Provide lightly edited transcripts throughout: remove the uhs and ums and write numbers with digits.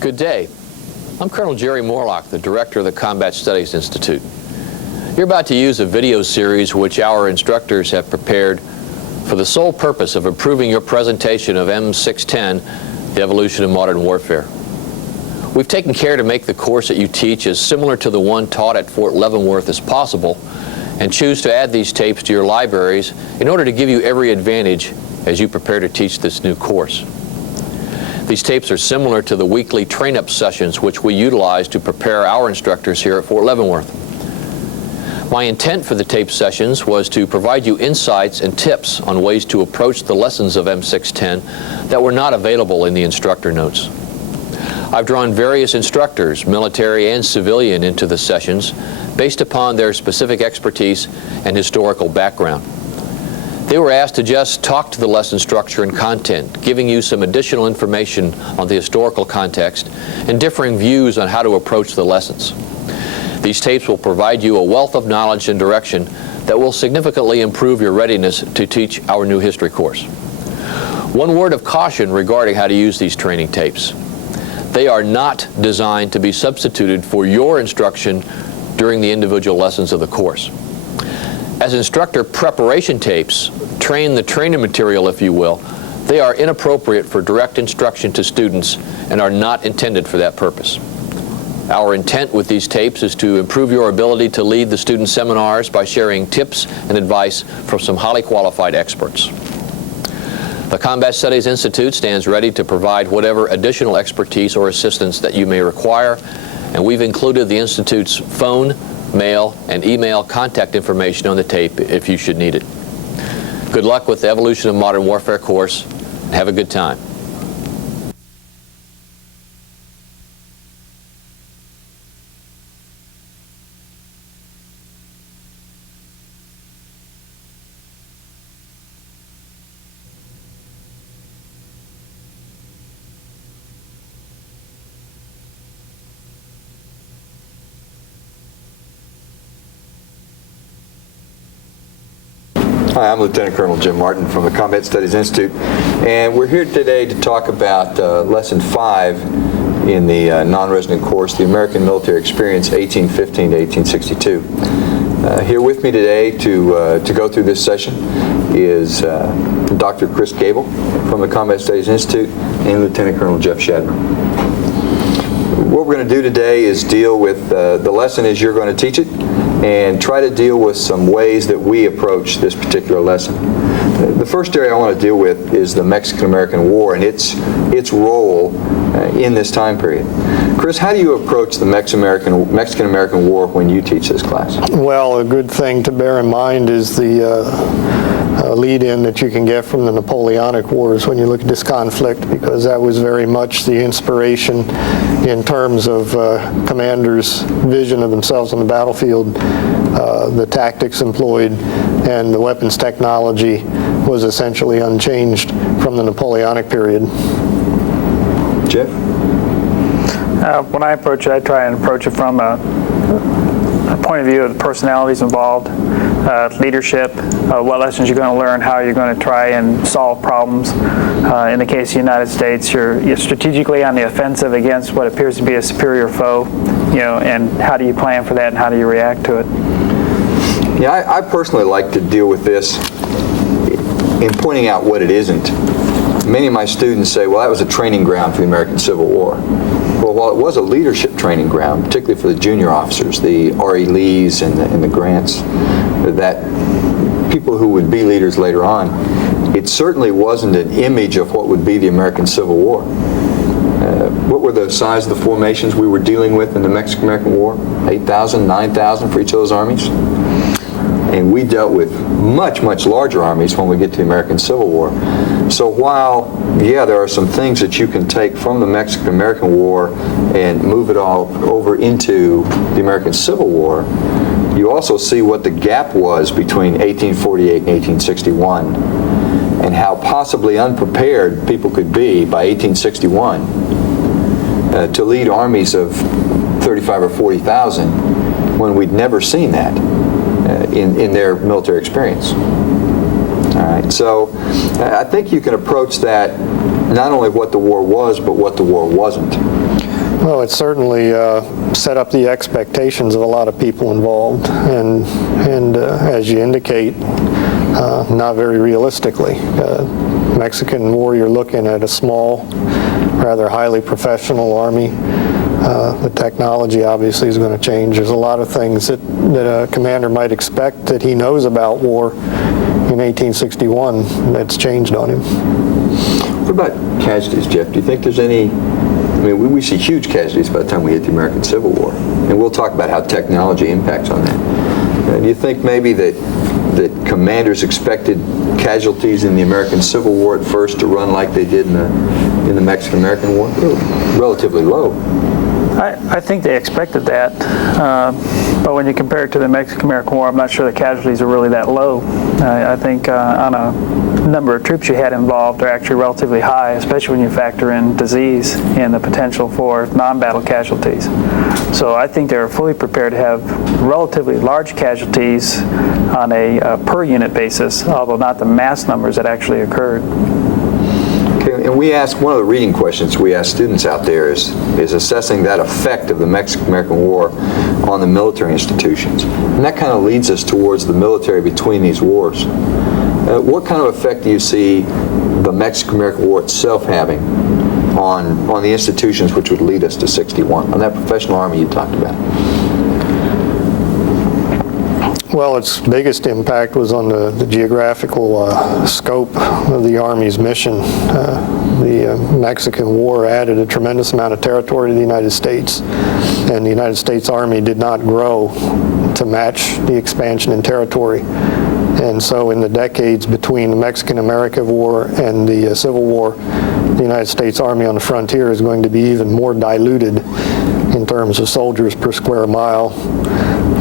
Good day. I'm Colonel Jerry Morlock, the Director of the Combat Studies Institute. You're about to use a video series which our instructors have prepared for the sole purpose of improving your presentation of M610, The Evolution of Modern Warfare. We've taken care to make the course that you teach as similar to the one taught at Fort Leavenworth as possible, and choose to add these tapes to your libraries in order to give you every advantage as you prepare to teach this new course. These tapes are similar to the weekly train-up sessions which we utilize to prepare our instructors here at Fort Leavenworth. My intent for the tape sessions was to provide you insights and tips on ways to approach the lessons of M610 that were not available in the instructor notes. I've drawn various instructors, military and civilian, into the sessions based upon their specific expertise and historical background. They were asked to just talk to the lesson structure and content, giving you some additional information on the historical context and differing views on how to approach the lessons. These tapes will provide you a wealth of knowledge and direction that will significantly improve your readiness to teach our new history course. One word of caution regarding how to use these training tapes. They are not designed to be substituted for your instruction during the individual lessons of the course. As instructor preparation tapes, train the trainer material, if you will, they are inappropriate for direct instruction to students and are not intended for that purpose. Our intent with these tapes is to improve your ability to lead the student seminars by sharing tips and advice from some highly qualified experts. The Combat Studies Institute stands ready to provide whatever additional expertise or assistance that you may require, and we've included the Institute's phone, mail, and email contact information on the tape if you should need it. Good luck with the Evolution of Modern Warfare course, and have a good time. Hi, I'm Lieutenant Colonel Jim Martin from the Combat Studies Institute, and we're here today to talk about Lesson 5 in the non-resident course, the American Military Experience 1815 to 1862. Here with me today to go through this session is Dr. Chris Gable from the Combat Studies Institute and Lieutenant Colonel Jeff Shadman. What we're going to do today is deal with the lesson as you're going to teach it, and try to deal with some ways that we approach this particular lesson. The first area I want to deal with is the Mexican-American War and its role in this time period. Chris, how do you approach the Mexican-American War when you teach this class? Well, a good thing to bear in mind is the lead-in that you can get from the Napoleonic Wars when you look at this conflict, because that was very much the inspiration in terms of commanders' vision of themselves on the battlefield. The tactics employed and the weapons technology was essentially unchanged from the Napoleonic period. Jeff? When I approach it, I try and approach it from a point of view of the personalities involved, leadership, what lessons you're going to learn, how you're going to try and solve problems. In the case of the United States, you're strategically on the offensive against what appears to be a superior foe, and how do you plan for that and how do you react to it? Yeah, I personally like to deal with this in pointing out what it isn't. Many of my students say, well, that was a training ground for the American Civil War. Well, while it was a leadership training ground, particularly for the junior officers, the R.E. Lees and the Grants, that people who would be leaders later on, it certainly wasn't an image of what would be the American Civil War. What were the size of the formations we were dealing with in the Mexican-American War? 8,000, 9,000 for each of those armies? And we dealt with much, much larger armies when we get to the American Civil War. So while, yeah, there are some things that you can take from the Mexican-American War and move it all over into the American Civil War, you also see what the gap was between 1848 and 1861 and how possibly unprepared people could be by 1861 to lead armies of 35 or 40,000 when we'd never seen that in their military experience. All right, so I think you can approach that not only what the war was, but what the war wasn't. Well, it certainly set up the expectations of a lot of people involved, and as you indicate, not very realistically. Mexican War, you're looking at a small, rather highly professional army. The technology obviously is going to change. There's a lot of things that a commander might expect that he knows about war in 1861 that's changed on him. What about casualties, Jeff? Do you think there's any, I mean, we see huge casualties by the time we hit the American Civil War, and we'll talk about how technology impacts on that. Do you think maybe that commanders expected casualties in the American Civil War at first to run like they did in the Mexican-American War? They were relatively low. I think they expected that, but when you compare it to the Mexican-American War, I'm not sure the casualties are really that low. I think on a number of troops you had involved are actually relatively high, especially when you factor in disease and the potential for non-battle casualties. So I think they were fully prepared to have relatively large casualties on a per unit basis, although not the mass numbers that actually occurred. And we ask, one of the reading questions we ask students out there is assessing that effect of the Mexican-American War on the military institutions. And that kind of leads us towards the military between these wars. What kind of effect do you see the Mexican-American War itself having on the institutions which would lead us to 61, on that professional army you talked about? Well, its biggest impact was on the geographical scope of the Army's mission. The Mexican War added a tremendous amount of territory to the United States, and the United States Army did not grow to match the expansion in territory. And so in the decades between the Mexican-American War and the Civil War, the United States Army on the frontier is going to be even more diluted in terms of soldiers per square mile,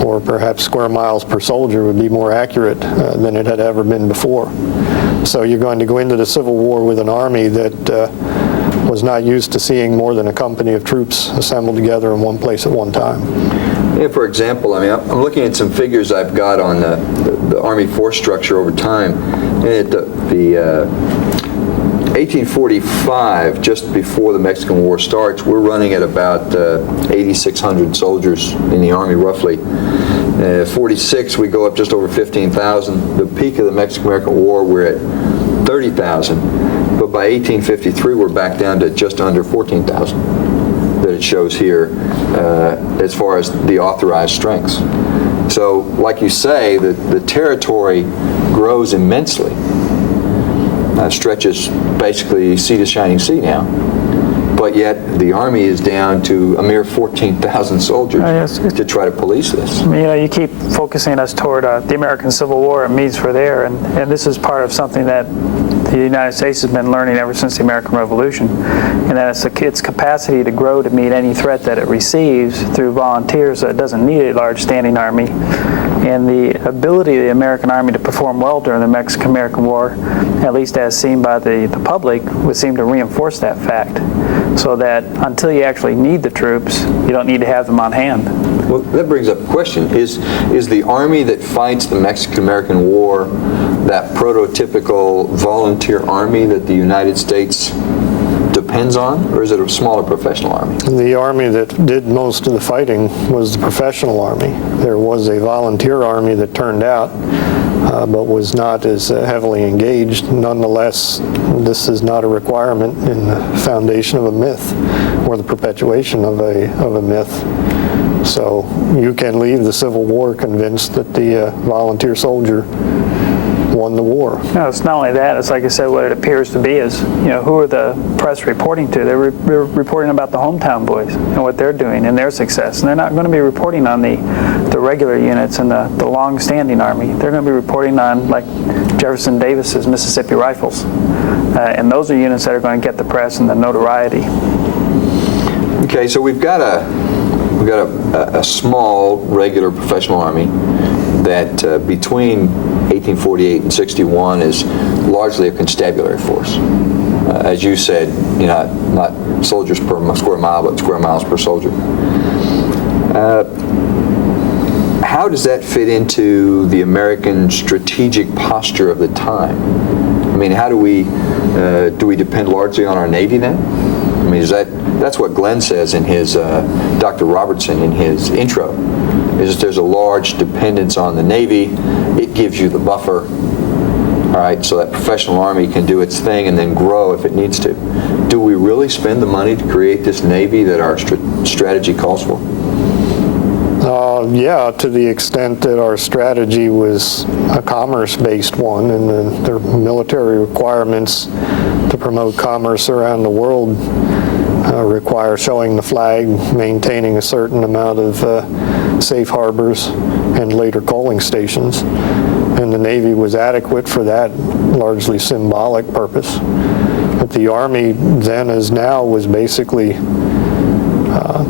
or perhaps square miles per soldier would be more accurate than it had ever been before. So you're going to go into the Civil War with an army that was not used to seeing more than a company of troops assembled together in one place at one time. Yeah, for example, I mean, I'm looking at some figures I've got on the Army force structure over time, and at the 1845, just before the Mexican War starts, we're running at about 8,600 soldiers in the Army, roughly. 46, we go up just over 15,000. The peak of the Mexican-American War, we're at 30,000. But by 1853, we're back down to just under 14,000 that it shows here as far as the authorized strengths. So, like you say, the territory grows immensely. Stretches basically sea to shining sea now, but yet the Army is down to a mere 14,000 soldiers to try to police this. You know, you keep focusing us toward the American Civil War and needs for there, and this is part of something that the United States has been learning ever since the American Revolution, and that it's its capacity to grow to meet any threat that it receives through volunteers, so it doesn't need a large standing army. And the ability of the American Army to perform well during the Mexican-American War, at least as seen by the public, would seem to reinforce that fact. So that until you actually need the troops, you don't need to have them on hand. Well, that brings up a question. Is the Army that fights the Mexican-American War that prototypical volunteer army that the United States depends on, or is it a smaller professional army? The army that did most of the fighting was the professional army. There was a volunteer army that turned out, but was not as heavily engaged. Nonetheless, this is not a requirement in the foundation of a myth or the perpetuation of a myth. So you can leave the Civil War convinced that the volunteer soldier won the war. No, it's not only that. It's like I said, what it appears to be is, you know, who are the press reporting to? They're reporting about the hometown boys and what they're doing and their success. And they're not going to be reporting on the regular units and the long-standing army. They're going to be reporting on, like, Jefferson Davis's Mississippi Rifles. And those are units that are going to get the press and the notoriety. Okay, so we've got a small regular professional army that between 1848 and 61 is largely a constabulary force. As you said, you know, not soldiers per square mile, but square miles per soldier. How does that fit into the American strategic posture of the time? I mean, how do we depend largely on our Navy then? I mean, that's what Glenn says in his, Dr. Robertson in his intro, is that there's a large dependence on the Navy. It gives you the buffer, all right, so that professional Army can do its thing and then grow if it needs to. Do we really spend the money to create this Navy that our strategy calls for? Yeah, to the extent that our strategy was a commerce-based one, and the military requirements to promote commerce around the world require showing the flag, maintaining a certain amount of safe harbors, and later coaling stations. And the Navy was adequate for that largely symbolic purpose. But the Army then as now was basically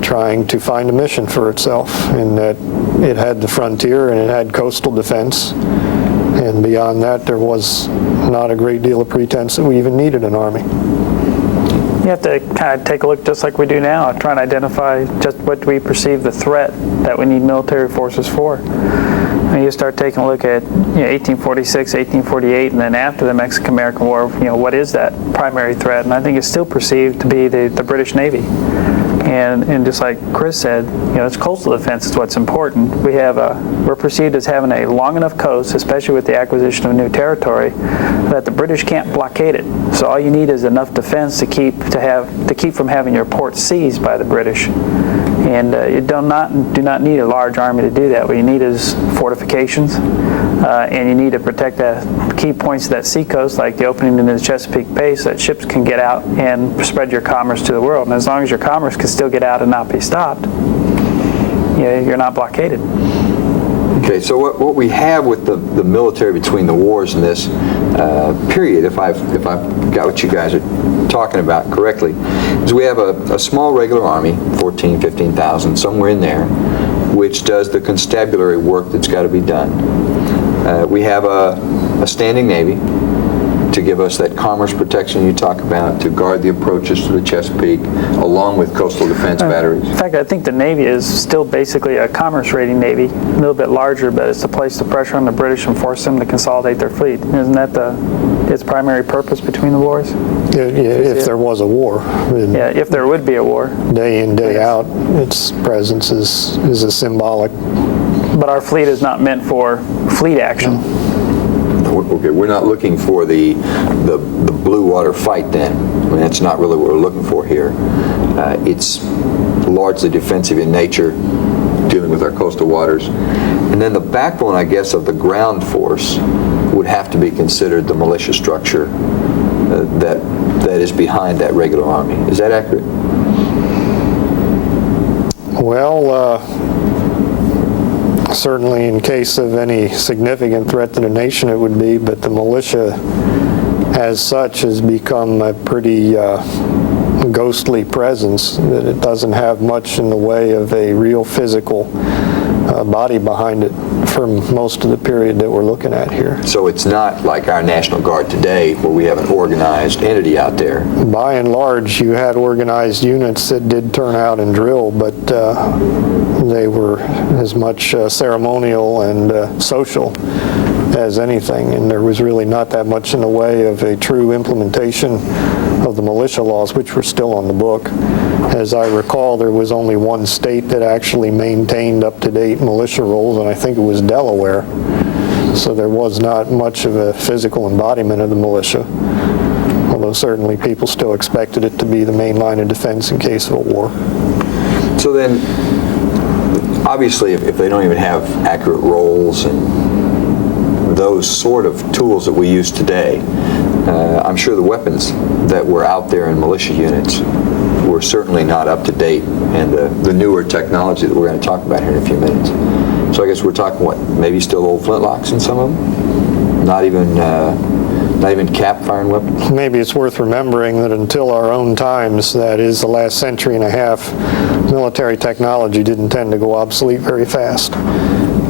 trying to find a mission for itself, in that it had the frontier and it had coastal defense, and beyond that there was not a great deal of pretense that we even needed an army. You have to kind of take a look just like we do now, try and identify just what we perceive the threat that we need military forces for. When you start taking a look at 1846, 1848, and then after the Mexican-American War, what is that primary threat? And I think it's still perceived to be the British Navy. And just like Chris said, it's coastal defense is what's important. We're perceived as having a long enough coast, especially with the acquisition of new territory, that the British can't blockade it. So all you need is enough defense to keep from having your port seized by the British. And you do not need a large army to do that. What you need is fortifications, and you need to protect the key points of that seacoast, like the opening into the Chesapeake Bay, so that ships can get out and spread your commerce to the world. And as long as your commerce can still get out and not be stopped, you're not blockaded. Okay, so what we have with the military between the wars in this period, if I've got what you guys are talking about correctly, is we have a small regular army, 14, 15,000, somewhere in there, which does the constabulary work that's got to be done. We have a standing Navy to give us that commerce protection you talk about, to guard the approaches to the Chesapeake, along with coastal defense batteries. In fact, I think the Navy is still basically a commerce rating Navy, a little bit larger, but it's to place the pressure on the British and force them to consolidate their fleet. Isn't that its primary purpose between the wars? Yeah, if there was a war. Yeah, if there would be a war. Day in, day out, its presence is a symbolic. But our fleet is not meant for fleet action. Okay, we're not looking for the blue water fight then. I mean, that's not really what we're looking for here. It's largely defensive in nature, dealing with our coastal waters. And then the backbone, I guess, of the ground force would have to be considered the militia structure that is behind that regular army. Is that accurate? Well, certainly in case of any significant threat to the nation it would be, but the militia as such has become a pretty ghostly presence, that it doesn't have much in the way of a real physical body behind it for most of the period that we're looking at here. So it's not like our National Guard today, where we have an organized entity out there. By and large, you had organized units that did turn out and drill, but they were as much ceremonial and social as anything, and there was really not that much in the way of a true implementation of the militia laws, which were still on the book. As I recall, there was only one state that actually maintained up-to-date militia rules, and I think it was Delaware. So there was not much of a physical embodiment of the militia, although certainly people still expected it to be the main line of defense in case of a war. So then, obviously, if they don't even have accurate roles and those sort of tools that we use today, I'm sure the weapons that were out there in militia units were certainly not up to date, and the newer technology that we're going to talk about here in a few minutes. So I guess we're talking, what, maybe still old flintlocks in some of them? Not even cap firing weapons? Maybe it's worth remembering that until our own times, that is the last century and a half, military technology didn't tend to go obsolete very fast.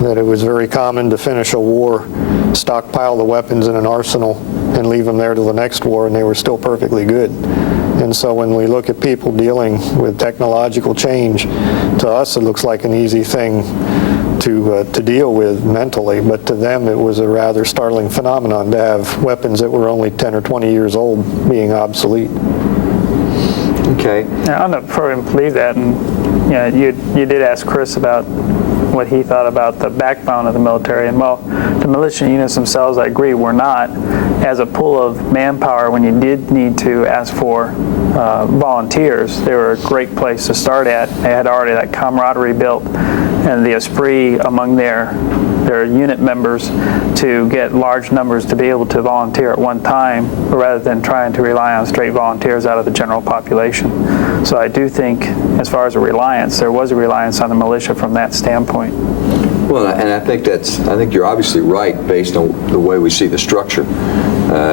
That it was very common to finish a war, stockpile the weapons in an arsenal, and leave them there till the next war, and they were still perfectly good. And so when we look at people dealing with technological change, to us it looks like an easy thing to deal with mentally, but to them it was a rather startling phenomenon to have weapons that were only 10 or 20 years old being obsolete. Okay. Now, I'll never believe that, and you did ask Chris about what he thought about the backbone of the military, and well, the militia units themselves, I agree, were not, as a pool of manpower when you did need to ask for volunteers, they were a great place to start at. They had already that camaraderie built and the esprit among their unit members to get large numbers to be able to volunteer at one time rather than trying to rely on straight volunteers out of the general population. So I do think, as far as a reliance, there was a reliance on the militia from that standpoint. Well, and I think you're obviously right based on the way we see the structure.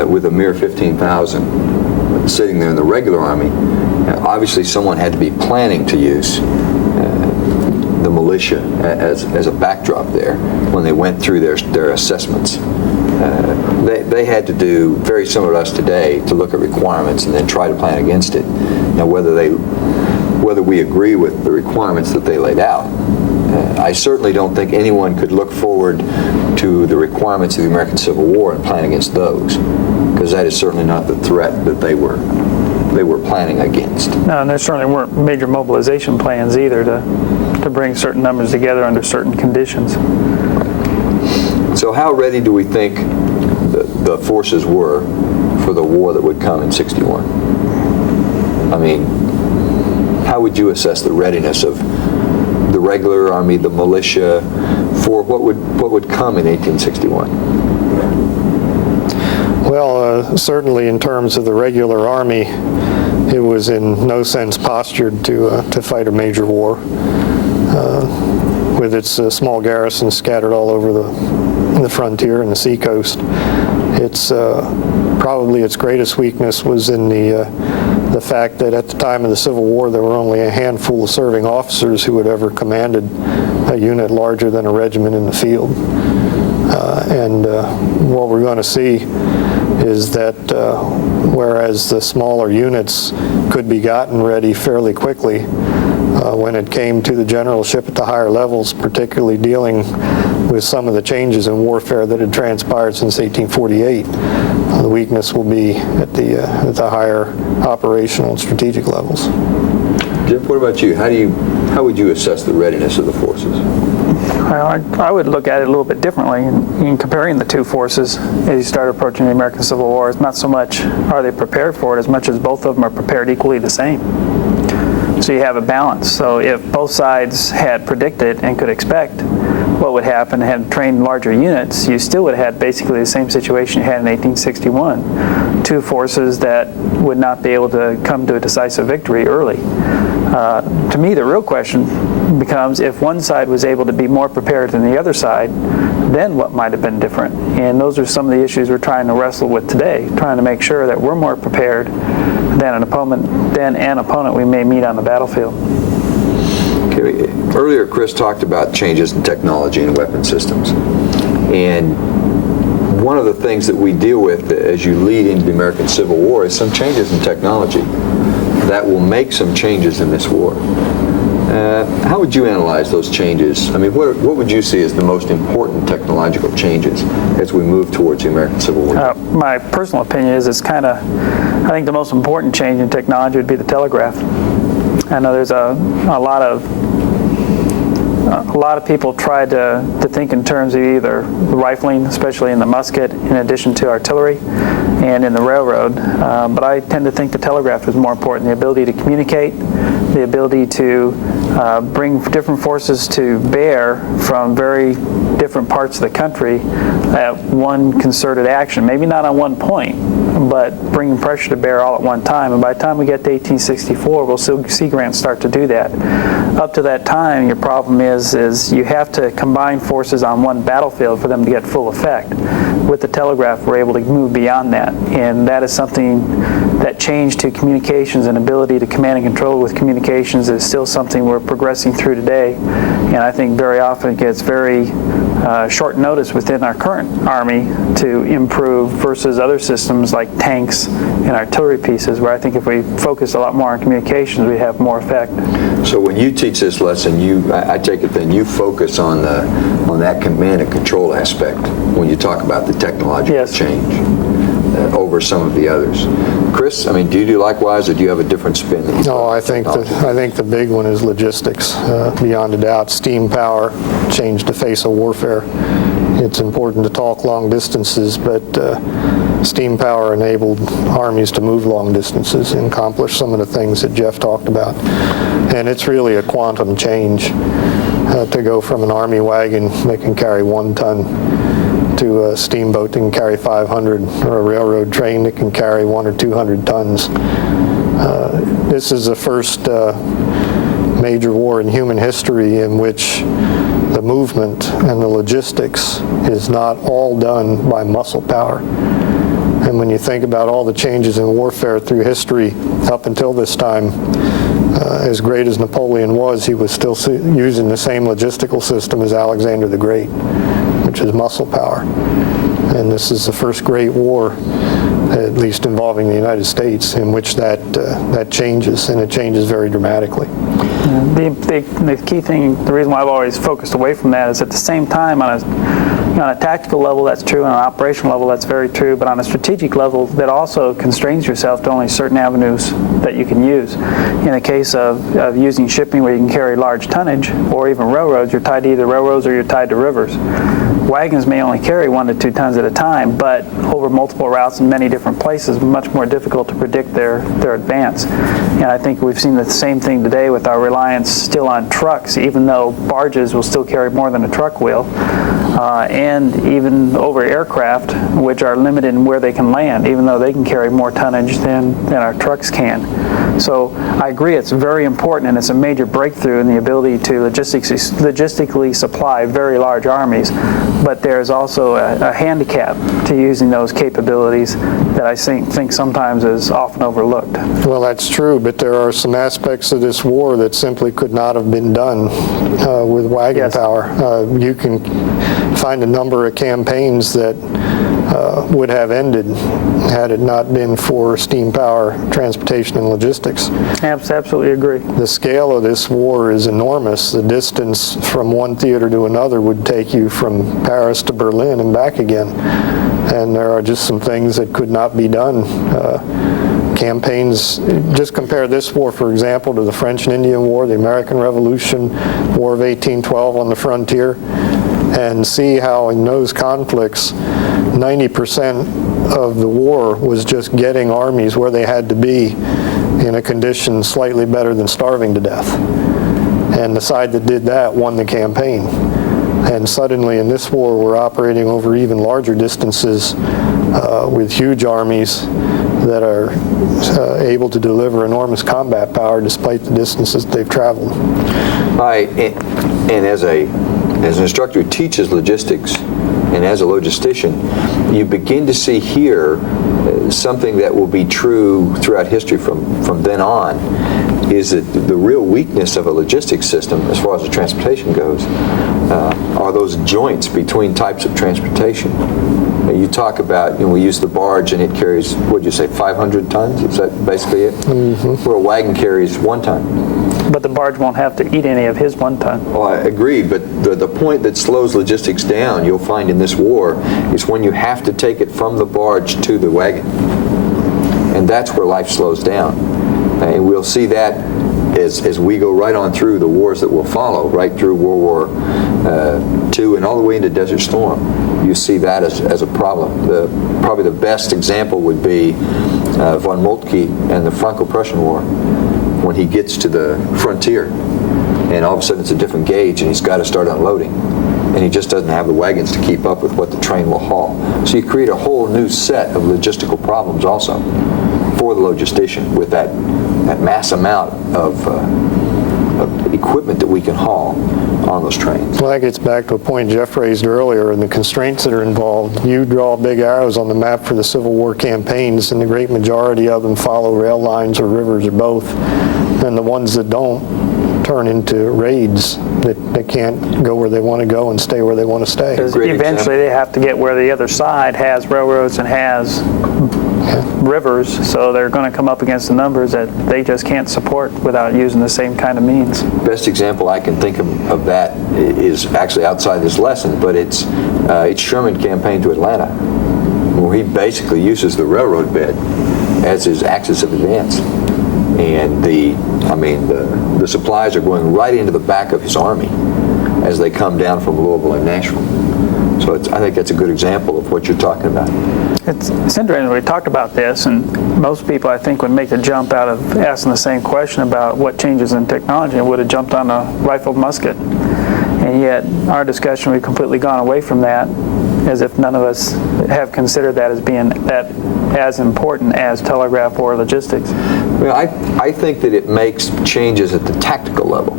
With a mere 15,000 sitting there in the regular Army, obviously someone had to be planning to use the militia as a backdrop there when they went through their assessments. They had to do very similar to us today to look at requirements and then try to plan against it. Now, whether we agree with the requirements that they laid out, I certainly don't think anyone could look forward to the requirements of the American Civil War and plan against those, because that is certainly not the threat that they were planning against. No, and there certainly weren't major mobilization plans either to bring certain numbers together under certain conditions. So how ready do we think the forces were for the war that would come in '61? I mean, how would you assess the readiness of the regular Army, the militia, for what would come in 1861? Well, certainly in terms of the regular Army, it was in no sense postured to fight a major war. With its small garrisons scattered all over the frontier and the seacoast, probably its greatest weakness was in the fact that at the time of the Civil War there were only a handful of serving officers who had ever commanded a unit larger than a regiment in the field. And what we're going to see is that whereas the smaller units could be gotten ready fairly quickly, when it came to the generalship at the higher levels, particularly dealing with some of the changes in warfare that had transpired since 1848, the weakness will be at the higher operational and strategic levels. Jeff, what about you? How would you assess the readiness of the forces? I would look at it a little bit differently in comparing the two forces as you start approaching the American Civil War. It's not so much are they prepared for it as much as both of them are prepared equally the same. So you have a balance. So if both sides had predicted and could expect what would happen and had trained larger units, you still would have had basically the same situation you had in 1861. Two forces that would not be able to come to a decisive victory early. To me, the real question becomes if one side was able to be more prepared than the other side, then what might have been different? And those are some of the issues we're trying to wrestle with today, trying to make sure that we're more prepared than an opponent we may meet on the battlefield. Okay. Earlier, Chris talked about changes in technology and weapon systems. And one of the things that we deal with as you lead into the American Civil War is some changes in technology that will make some changes in this war. How would you analyze those changes? I mean, what would you see as the most important technological changes as we move towards the American Civil War? My personal opinion is I think the most important change in technology would be the telegraph. I know there's a lot of people try to think in terms of either rifling, especially in the musket, in addition to artillery, and in the railroad. But I tend to think the telegraph is more important. The ability to communicate, the ability to bring different forces to bear from very different parts of the country at one concerted action. Maybe not on one point, but bringing pressure to bear all at one time. And by the time we get to 1864, we'll see Grant start to do that. Up to that time, your problem is you have to combine forces on one battlefield for them to get full effect. With the telegraph, we're able to move beyond that. And that is something that change to communications and ability to command and control with communications is still something we're progressing through today. And I think very often it gets very short notice within our current Army to improve versus other systems like tanks and artillery pieces, where I think if we focus a lot more on communications, we have more effect. So when you teach this lesson, I take it then you focus on that command and control aspect when you talk about the technological Yes. change. over some of the others. Chris, I mean, do you do likewise, or do you have a different spin? That you No, I think the big one is logistics. Beyond a doubt, steam power changed the face of warfare. It's important to talk long distances, but steam power enabled armies to move long distances and accomplish some of the things that Jeff talked about. And it's really a quantum change to go from an army wagon that can carry 1 ton to a steamboat that can carry 500, or a railroad train that can carry 100 or 200 tons. This is the first major war in human history in which the movement and the logistics is not all done by muscle power. And when you think about all the changes in warfare through history up until this time, as great as Napoleon was, he was still using the same logistical system as Alexander the Great, which is muscle power. And this is the first great war, at least involving the United States, in which that changes, and it changes very dramatically. The key thing, the reason why I've always focused away from that is at the same time, on a tactical level, that's true. On an operational level, that's very true. But on a strategic level, that also constrains yourself to only certain avenues that you can use. In the case of using shipping where you can carry large tonnage, or even railroads, you're tied to either railroads or you're tied to rivers. Wagons may only carry 1 to 2 tons at a time, but over multiple routes in many different places, much more difficult to predict their advance. And I think we've seen the same thing today with our reliance still on trucks, even though barges will still carry more than a truck will. And even over aircraft, which are limited in where they can land, even though they can carry more tonnage than our trucks can. So I agree, it's very important, and it's a major breakthrough in the ability to logistically supply very large armies. But there's also a handicap to using those capabilities that I think sometimes is often overlooked. Well, that's true, but there are some aspects of this war that simply could not have been done with wagon power. You can find a number of campaigns that would have ended had it not been for steam power, transportation, and logistics. Absolutely agree. The scale of this war is enormous. The distance from one theater to another would take you from Paris to Berlin and back again. And there are just some things that could not be done. Campaigns, just compare this war, for example, to the French and Indian War, the American Revolution, War of 1812 on the frontier, and see how in those conflicts 90% of the war was just getting armies where they had to be in a condition slightly better than starving to death. And the side that did that won the campaign. And suddenly in this war we're operating over even larger distances with huge armies that are able to deliver enormous combat power despite the distances they've traveled. And as an instructor who teaches logistics, and as a logistician, you begin to see here something that will be true throughout history from then on, is that the real weakness of a logistics system, as far as the transportation goes, are those joints between types of transportation. You talk about, we use the barge and it carries, what'd you say, 500 tons? Is that basically it? Mm-hmm. Where a wagon carries 1 ton. But the barge won't have to eat any of his 1 ton. Well, I agree, but the point that slows logistics down, you'll find in this war, is when you have to take it from the barge to the wagon. And that's where life slows down. And we'll see that as we go right on through the wars that will follow, right through World War II and all the way into Desert Storm. You see that as a problem. Probably the best example would be von Moltke and the Franco-Prussian War, when he gets to the frontier and all of a sudden it's a different gauge and he's got to start unloading. And he just doesn't have the wagons to keep up with what the train will haul. So you create a whole new set of logistical problems also for the logistician with that mass amount of equipment that we can haul on those trains. Well, that gets back to a point Jeff raised earlier and the constraints that are involved. You draw big arrows on the map for the Civil War campaigns, and the great majority of them follow rail lines or rivers or both. And the ones that don't turn into raids that can't go where they want to go and stay where they want to stay. Because eventually they have to get where the other side has railroads and has rivers, so they're going to come up against the numbers that they just can't support without using the same kind of means. Best example I can think of that is actually outside this lesson, but it's Sherman's campaign to Atlanta. When where he basically uses the railroad bed as his axis of advance. And the supplies are going right into the back of his army as they come down from Louisville and Nashville. So I think that's a good example of what you're talking about. It's interesting, we talked about this, and most people, I think, would make the jump out of asking the same question about what changes in technology and would have jumped on a rifled musket. And yet, our discussion, we've completely gone away from that, as if none of us have considered that as being that as important as telegraph or logistics. Well, I think that it makes changes at the tactical level,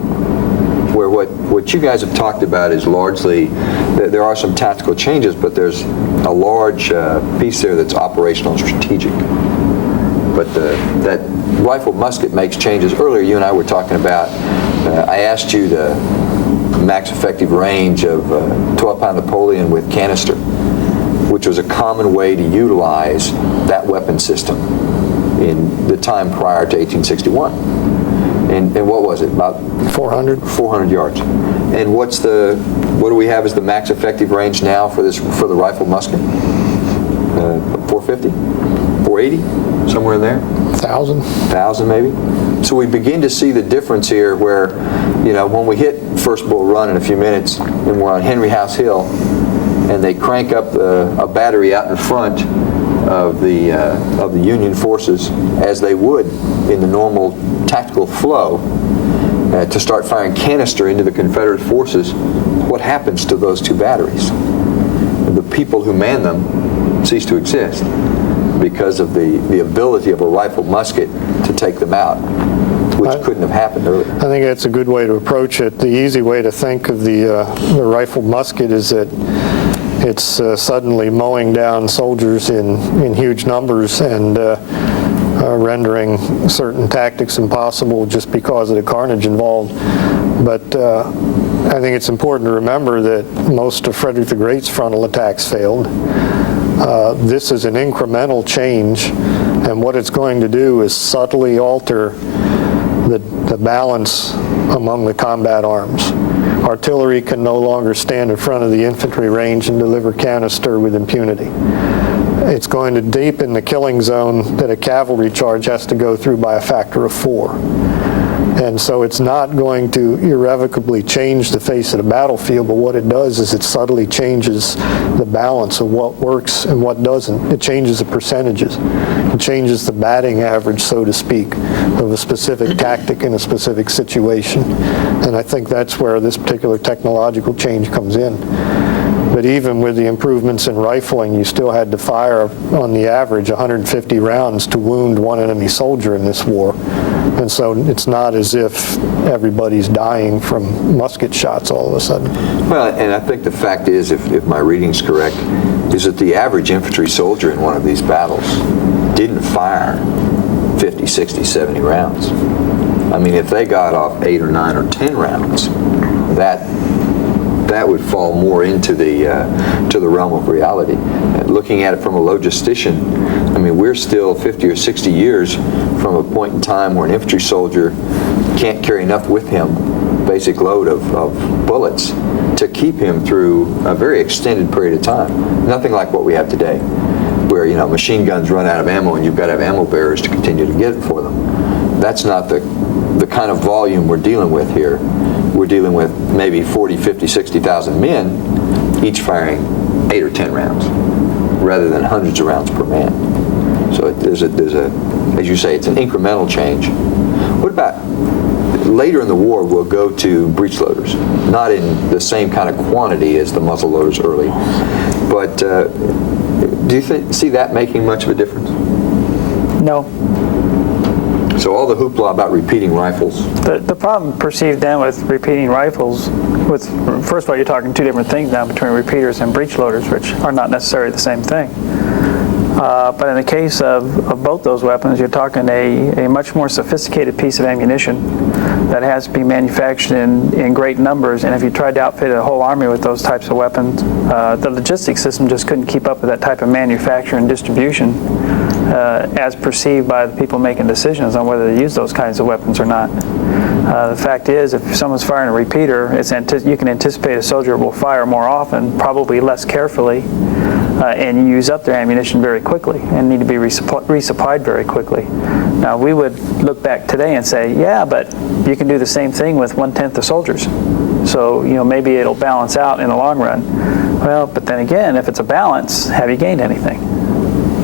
where what you guys have talked about is largely, there are some tactical changes, but there's a large piece there that's operational and strategic. But that rifled musket makes changes. Earlier, you and I were talking about, I asked you the max effective range of 12-pound Napoleon with canister, which was a common way to utilize that weapon system in the time prior to 1861. And what was it, about 400? 400 yards. And what do we have as the max effective range now for the rifle musket? 450? 480? Somewhere in there? 1,000? 1,000 maybe? So we begin to see the difference here where, when we hit First Bull Run in a few minutes and we're on Henry House Hill and they crank up a battery out in front of the Union forces, as they would in the normal tactical flow, to start firing canister into the Confederate forces, what happens to those two batteries? The people who man them cease to exist because of the ability of a rifled musket to take them out, which couldn't have happened earlier. I think that's a good way to approach it. The easy way to think of the rifled musket is that it's suddenly mowing down soldiers in huge numbers and rendering certain tactics impossible just because of the carnage involved. But I think it's important to remember that most of Frederick the Great's frontal attacks failed. This is an incremental change, and what it's going to do is subtly alter the balance among the combat arms. Artillery can no longer stand in front of the infantry range and deliver canister with impunity. It's going to deepen the killing zone that a cavalry charge has to go through by a factor of 4. And so it's not going to irrevocably change the face of the battlefield, but what it does is it subtly changes the balance of what works and what doesn't. It changes the percentages. It changes the batting average, so to speak, of a specific tactic in a specific situation. And I think that's where this particular technological change comes in. But even with the improvements in rifling, you still had to fire, on the average, 150 rounds to wound one enemy soldier in this war. And so it's not as if everybody's dying from musket shots all of a sudden. Well, and I think the fact is, if my reading's correct, is that the average infantry soldier in one of these battles didn't fire 50, 60, 70 rounds. I mean, if they got off 8 or 9 or 10 rounds, that would fall more into the realm of reality. Looking at it from a logistician, I mean, we're still 50 or 60 years from a point in time where an infantry soldier can't carry enough with him, basic load of bullets, to keep him through a very extended period of time. Nothing like what we have today, where machine guns run out of ammo and you've got to have ammo bearers to continue to get it for them. That's not the kind of volume we're dealing with here. We're dealing with maybe 40, 50, 60,000 men, each firing 8 or 10 rounds, rather than hundreds of rounds per man. So there's a, as you say, it's an incremental change. What about later in the war? We'll go to breech loaders, not in the same kind of quantity as the muzzle loaders early, but do you see that making much of a difference? No. So all the hoopla about repeating rifles. The problem perceived then with repeating rifles, first of all, you're talking two different things now between repeaters and breech loaders, which are not necessarily the same thing. But in the case of both those weapons, you're talking a much more sophisticated piece of ammunition that has to be manufactured in great numbers. And if you tried to outfit a whole army with those types of weapons, the logistics system just couldn't keep up with that type of manufacture and distribution as perceived by the people making decisions on whether to use those kinds of weapons or not. The fact is, if someone's firing a repeater, you can anticipate a soldier will fire more often, probably less carefully, and use up their ammunition very quickly and need to be resupplied very quickly. Now, we would look back today and say, yeah, but you can do the same thing with 1/10 of soldiers. So, maybe it'll balance out in the long run. Well, but then again, if it's a balance, have you gained anything?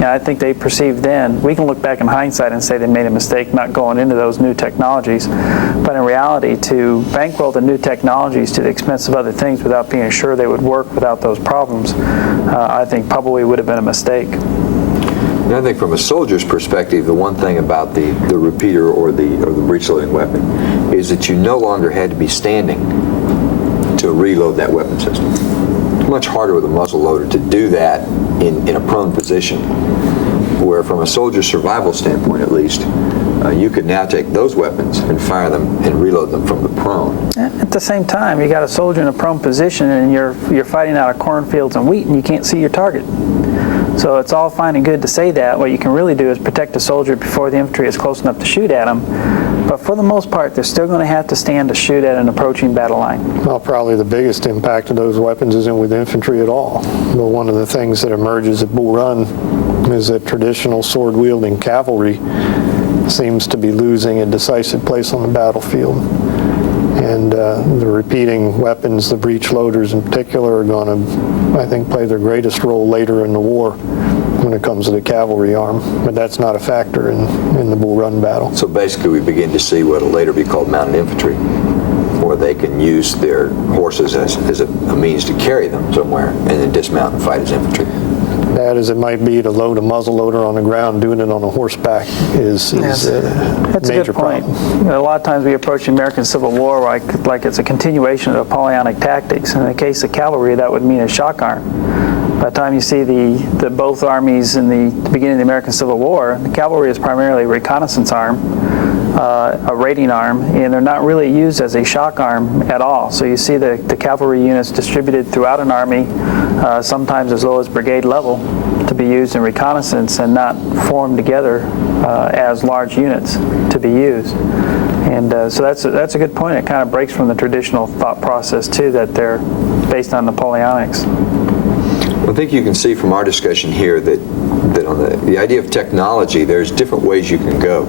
I think they perceived then, we can look back in hindsight and say they made a mistake not going into those new technologies, but in reality, to bankroll the new technologies to the expense of other things without being sure they would work without those problems, I think probably would have been a mistake. And I think from a soldier's perspective, the one thing about the repeater or the breech loading weapon is that you no longer had to be standing to reload that weapon system. It's much harder with a muzzle loader to do that in a prone position, where from a soldier's survival standpoint at least, you could now take those weapons and fire them and reload them from the prone. At the same time, you got a soldier in a prone position and you're fighting out of cornfields and wheat and you can't see your target. So it's all fine and good to say that. What you can really do is protect a soldier before the infantry is close enough to shoot at them. But for the most part, they're still going to have to stand to shoot at an approaching battle line. Well, probably the biggest impact of those weapons isn't with infantry at all. But one of the things that emerges at Bull Run is that traditional sword-wielding cavalry seems to be losing a decisive place on the battlefield. And the repeating weapons, the breech loaders in particular, are going to, I think, play their greatest role later in the war when it comes to the cavalry arm. But that's not a factor in the Bull Run battle. So basically we begin to see what will later be called mounted infantry, where they can use their horses as a means to carry them somewhere and then dismount and fight as infantry. Bad as it might be to load a muzzle loader on the ground, doing it on a horseback is That's a major good point. problem. A lot of times we approach the American Civil War like it's a continuation of Napoleonic tactics. In the case of cavalry, that would mean a shock arm. By the time you see the both armies in the beginning of the American Civil War, the cavalry is primarily a reconnaissance arm, a raiding arm, and they're not really used as a shock arm at all. So you see the cavalry units distributed throughout an army, sometimes as low as brigade level, to be used in reconnaissance and not formed together as large units to be used. And so that's a good point. It kind of breaks from the traditional thought process too, that they're based on Napoleonics. I think you can see from our discussion here that on the idea of technology, there's different ways you can go.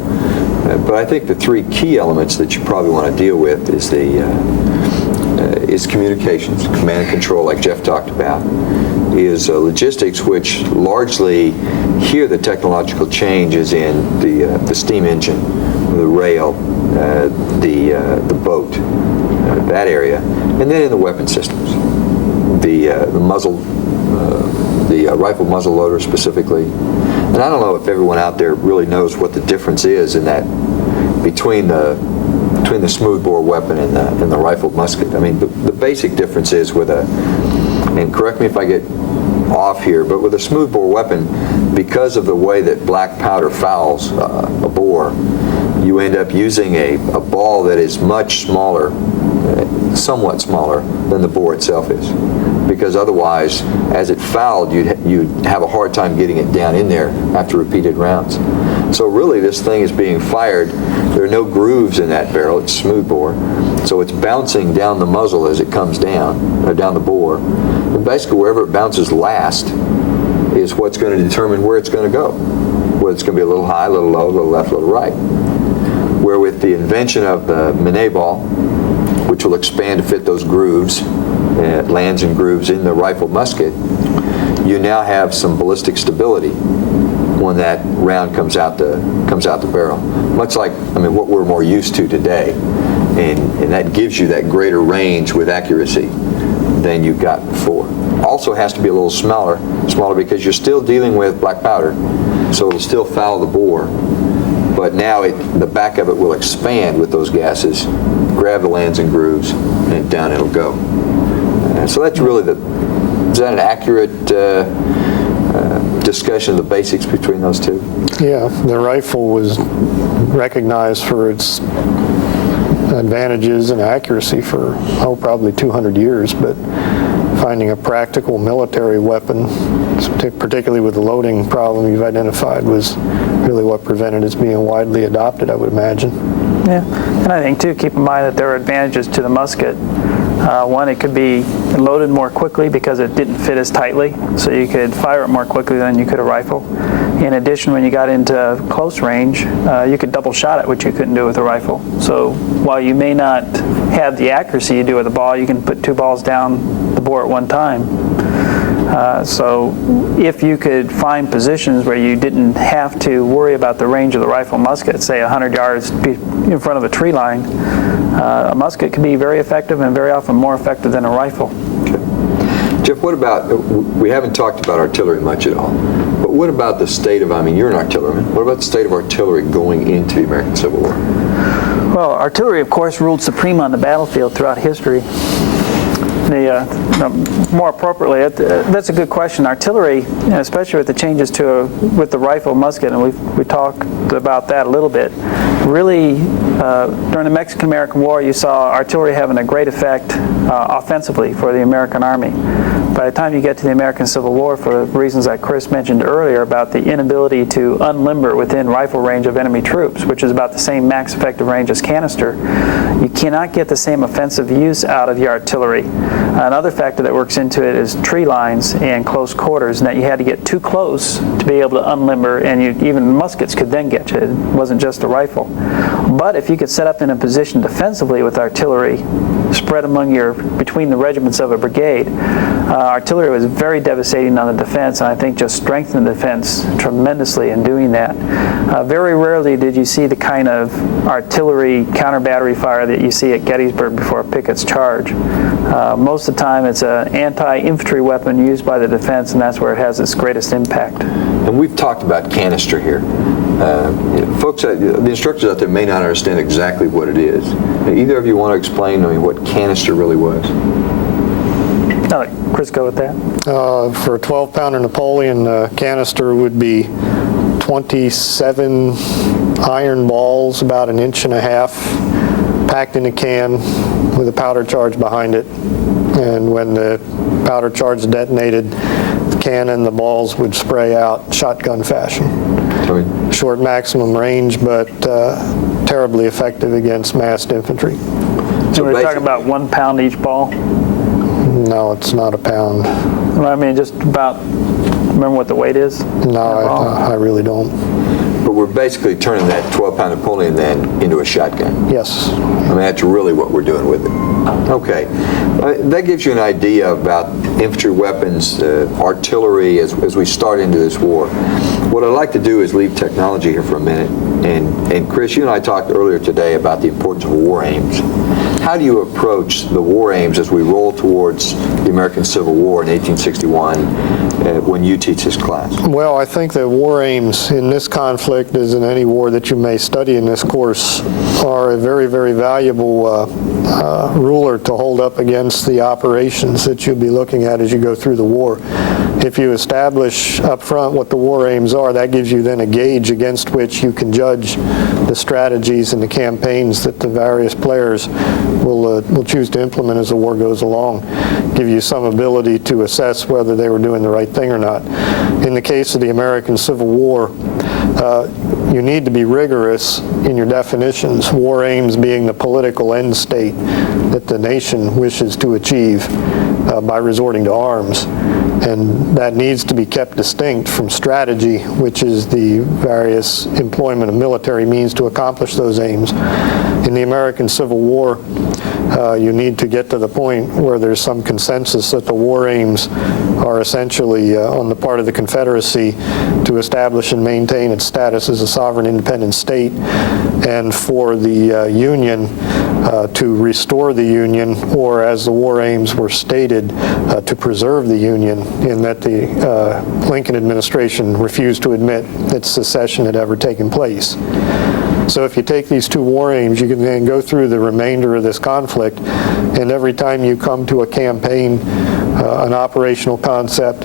But I think the three key elements that you probably want to deal with is communications, command and control, like Jeff talked about, is logistics, which largely here the technological change is in the steam engine, the rail, the boat, that area, and then in the weapon systems, the muzzle, the rifle muzzle loader specifically. And I don't know if everyone out there really knows what the difference is in that between the smoothbore weapon and the rifled musket. I mean, the basic difference is with and correct me if I get off here, but with a smoothbore weapon, because of the way that black powder fouls a bore, you end up using a ball that is much smaller, somewhat smaller than the bore itself is. Because otherwise, as it fouled, you'd have a hard time getting it down in there after repeated rounds. So really, this thing is being fired. There are no grooves in that barrel. It's smoothbore. So it's bouncing down the muzzle as it comes down, or down the bore. And basically, wherever it bounces last is what's going to determine where it's going to go. Whether it's going to be a little high, a little low, a little left, a little right. Where with the invention of the Minet ball, which will expand to fit those grooves, lands and grooves in the rifle musket, you now have some ballistic stability when that round comes out the barrel. Much like, I mean, what we're more used to today, and that gives you that greater range with accuracy than you've got before. Also has to be a little smaller because you're still dealing with black powder, so it'll still foul the bore. But now the back of it will expand with those gases, grab the lands and grooves, and down it'll go. So that's really is that an accurate discussion of the basics between those two? Yeah, the rifle was recognized for its advantages and accuracy for, probably 200 years, but finding a practical military weapon, particularly with the loading problem you've identified, was really what prevented its being widely adopted, I would imagine. Yeah, and I think too, keep in mind that there are advantages to the musket. One, it could be loaded more quickly because it didn't fit as tightly, so you could fire it more quickly than you could a rifle. In addition, when you got into close range, you could double shot it, which you couldn't do with a rifle. So while you may not have the accuracy you do with a ball, you can put 2 balls down the bore at one time. So if you could find positions where you didn't have to worry about the range of the rifle musket, say 100 yards in front of a tree line, a musket can be very effective and very often more effective than a rifle. Okay. Jeff, what about, we haven't talked about artillery much at all, but what about the state of, I mean, you're an artilleryman, what about the state of artillery going into the American Civil War? Well, artillery, of course, ruled supreme on the battlefield throughout history. More appropriately, that's a good question. Artillery, especially with the changes with the rifle musket, and we talked about that a little bit. Really, during the Mexican-American War, you saw artillery having a great effect offensively for the American Army. By the time you get to the American Civil War, for reasons that Chris mentioned earlier about the inability to unlimber within rifle range of enemy troops, which is about the same max effective range as canister, you cannot get the same offensive use out of your artillery. Another factor that works into it is tree lines and close quarters, and that you had to get too close to be able to unlimber, and even muskets could then get you. It wasn't just a rifle. But if you could set up in a position defensively with artillery, spread between the regiments of a brigade, artillery was very devastating on the defense, and I think just strengthened the defense tremendously in doing that. Very rarely did you see the kind of artillery counter-battery fire that you see at Gettysburg before Pickett's charge. Most of the time it's an anti-infantry weapon used by the defense, and that's where it has its greatest impact. And we've talked about canister here. Folks, the instructors out there may not understand exactly what it is. Either of you want to explain what canister really was? I'll let Chris go with that. For a 12-pounder Napoleon, canister would be 27 iron balls, about 1.5 inches, packed in a can with a powder charge behind it. And when the powder charge detonated, the can and the balls would spray out shotgun fashion. Short maximum range, but terribly effective against massed infantry. So we're talking about 1 pound each ball? No, it's not a pound. Well, I mean, just about, remember what the weight is? No, I really don't. But we're basically turning that 12-pound Napoleon then into a shotgun. Yes. I mean, that's really what we're doing with it. Okay. That gives you an idea about infantry weapons, artillery, as we start into this war. What I'd like to do is leave technology here for a minute. And Chris, you and I talked earlier today about the importance of war aims. How do you approach the war aims as we roll towards the American Civil War in 1861 when you teach this class? Well, I think that war aims in this conflict, as in any war that you may study in this course, are a very, very valuable ruler to hold up against the operations that you'll be looking at as you go through the war. If you establish up front what the war aims are, that gives you then a gauge against which you can judge the strategies and the campaigns that the various players will choose to implement as the war goes along. Give you some ability to assess whether they were doing the right thing or not. In the case of the American Civil War, you need to be rigorous in your definitions, war aims being the political end state that the nation wishes to achieve by resorting to arms. And that needs to be kept distinct from strategy, which is the various employment of military means to accomplish those aims. In the American Civil War, you need to get to the point where there's some consensus that the war aims are essentially on the part of the Confederacy to establish and maintain its status as a sovereign independent state, and for the Union to restore the Union, or as the war aims were stated, to preserve the Union, in that the Lincoln administration refused to admit that secession had ever taken place. So if you take these two war aims, you can then go through the remainder of this conflict, and every time you come to a campaign, an operational concept,